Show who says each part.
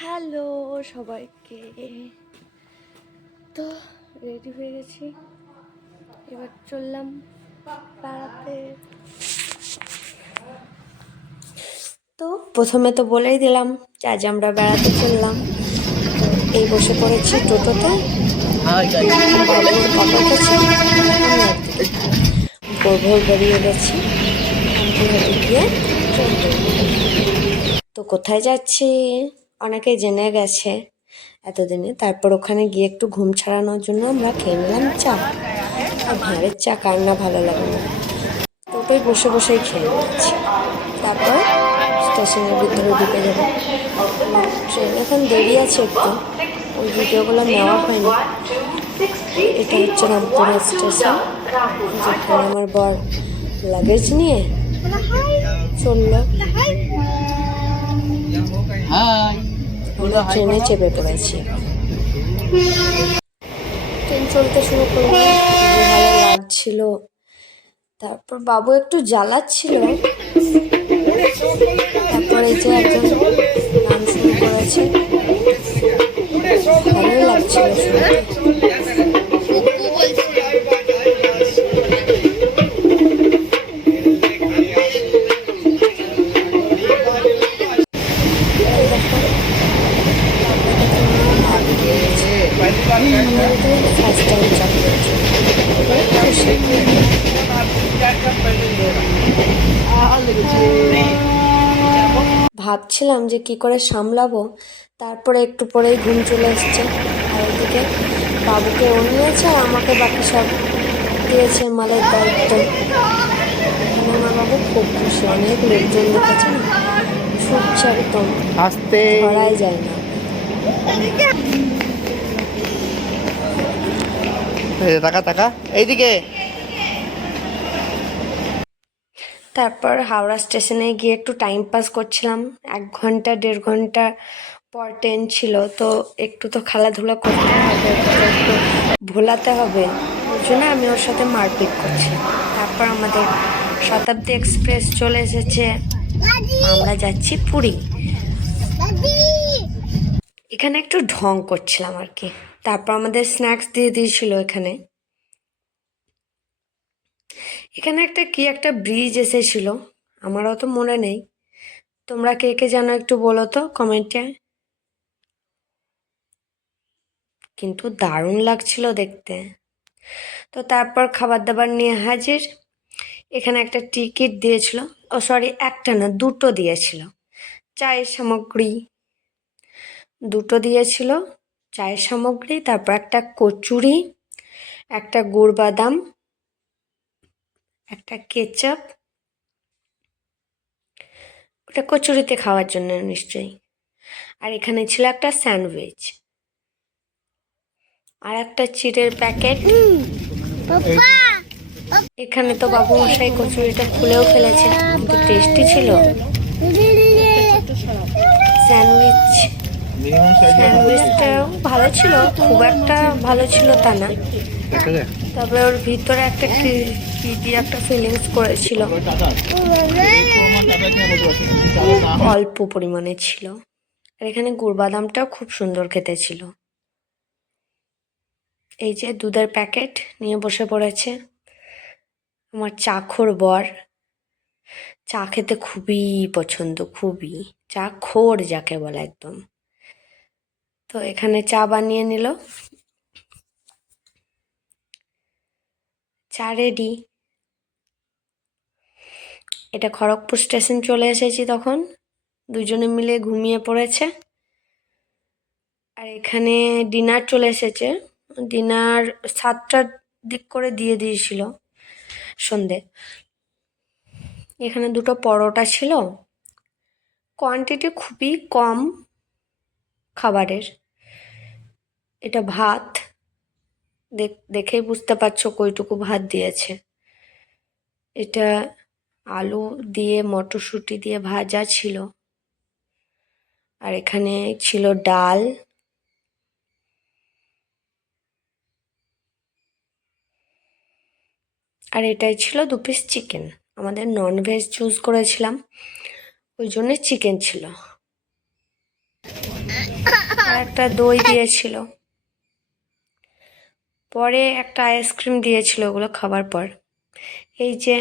Speaker 1: Hello সবাইকে। তো ready হয়ে গেছি। এবার চললাম বেড়াতে। তো প্রথমে তো বলেই দিলাম যে আজ আমরা বেড়াতে চললাম। এই বসে পড়েছি টোটোতে। ভোর ভোর বেরিয়ে গেছি। গিয়ে তো কোথায় যাচ্ছি? অনেকে জেনে গেছে এতদিনে। তারপর ওখানে গিয়ে একটু ঘুম ছাড়ানোর জন্য আমরা খেয়ে নিলাম চা। আর ভাঁড়ের চা কার না ভালো লাগে না। ওটাই বসে বসেই খেয়ে নিচ্ছি তারপর স্টেশনের ভিতরে ঢুকে যাব। ট্রেন এখন দেরি আছে একটু। ওই ভিডিওগুলো নেওয়া হয়নি। এটা হচ্ছে রামপুরা স্টেশন, যেখানে আমার বর লাগেজ নিয়ে চলল। ট্রেনে চেপে পড়েছি। ট্রেন চলতে শুরু করল। ছিল ভালো লাগছিল। তারপর বাবু একটু জ্বালাচ্ছিল। তারপরে যে একজন ভাবছিলাম যে কি করে সামলাবো তারপরে একটু পরেই ঘুম চলে এসছে। আর ওদিকে বাবুকে ও নিয়েছে আর আমাকে বাকি সব দিয়েছে মালের দায়িত্ব। এখানে আমার বাবু খুব খুশি অনেক লোকজন দেখেছে না? ছুটছে একদম
Speaker 2: আস্তে।
Speaker 1: ধরাই যায় না।
Speaker 2: টাকা টাকা এইদিকে।
Speaker 1: তারপর হাওড়া স্টেশনে গিয়ে একটু টাইম পাস করছিলাম। এক ঘণ্টা, দেড় ঘণ্টা পর ট্রেন ছিল, তো একটু তো খেলাধুলা করতে হবে, একটু ভোলাতে হবে। ওই জন্য আমি ওর সাথে মারপিট করছি তারপর আমাদের শতাব্দী এক্সপ্রেস চলে এসেছে। আমরা যাচ্ছি পুরী। এখানে একটু ঢং করছিলাম আর কি। তারপর আমাদের স্ন্যাক্স দিয়ে দিয়েছিল এখানে। এখানে একটা কি একটা ব্রিজ এসেছিল? আমার অত মনে নেই। তোমরা কে কে জানো একটু বলো তো কমেন্টে কিন্তু দারুণ লাগছিল দেখতে। তো তারপর খাবার দাবার নিয়ে হাজির। এখানে একটা টিকিট দিয়েছিল। ও সরি একটা না, দুটো দিয়েছিল। চায়ের সামগ্রী। দুটো দিয়েছিল। চায়ের সামগ্রী, তারপর একটা কচুরি, একটা গুড় বাদাম একটা কেচাপ, ওটা কচুরিতে খাওয়ার জন্য নিশ্চয়ই। আর এখানে ছিল একটা স্যান্ডউইচ। আর একটা চিড়ের প্যাকেট। এখানে তো বাবু মশাই কচুরিটা খুলেও ফেলেছে, কিন্তু টেস্টি ছিল। স্যান্ডউইচ, স্যান্ডউইচটাও ভালো ছিল, খুব একটা ভালো ছিল তা না। তবে ওর ভিতরে একটা কি একটা ফিলিংস করেছিল। অল্প পরিমাণে ছিল। আর এখানে গুড় বাদামটাও খুব সুন্দর খেতে ছিল এই যে দুধের প্যাকেট নিয়ে বসে পড়েছে। আমার চাখর বর। চা খেতে খুবই পছন্দ, খুবই। চা খোর যাকে বলে একদম। তো এখানে চা বানিয়ে নিল। চা রেডি এটা খড়গপুর স্টেশন চলে এসেছি তখন। দুজনে মিলে ঘুমিয়ে পড়েছে। আর এখানে ডিনার চলে এসেছে। ডিনার সাতটার দিক করে দিয়ে দিয়েছিল সন্ধে। এখানে দুটো পরোটা ছিল। কোয়ান্টিটি খুবই কম খাবারের। এটা ভাত। দেখেই বুঝতে পারছ কইটুকু ভাত দিয়েছে। এটা আলু দিয়ে, মটরশুঁটি দিয়ে ভাজা ছিল। আর এখানে ছিল ডাল। আর এটাই ছিল দু পিস চিকেন আমাদের নন ভেজ চুজ করেছিলাম, ওই জন্য চিকেন ছিল। আর একটা দই দিয়েছিল। পরে একটা আইসক্রিম দিয়েছিল ওগুলো খাবার পর। এই যে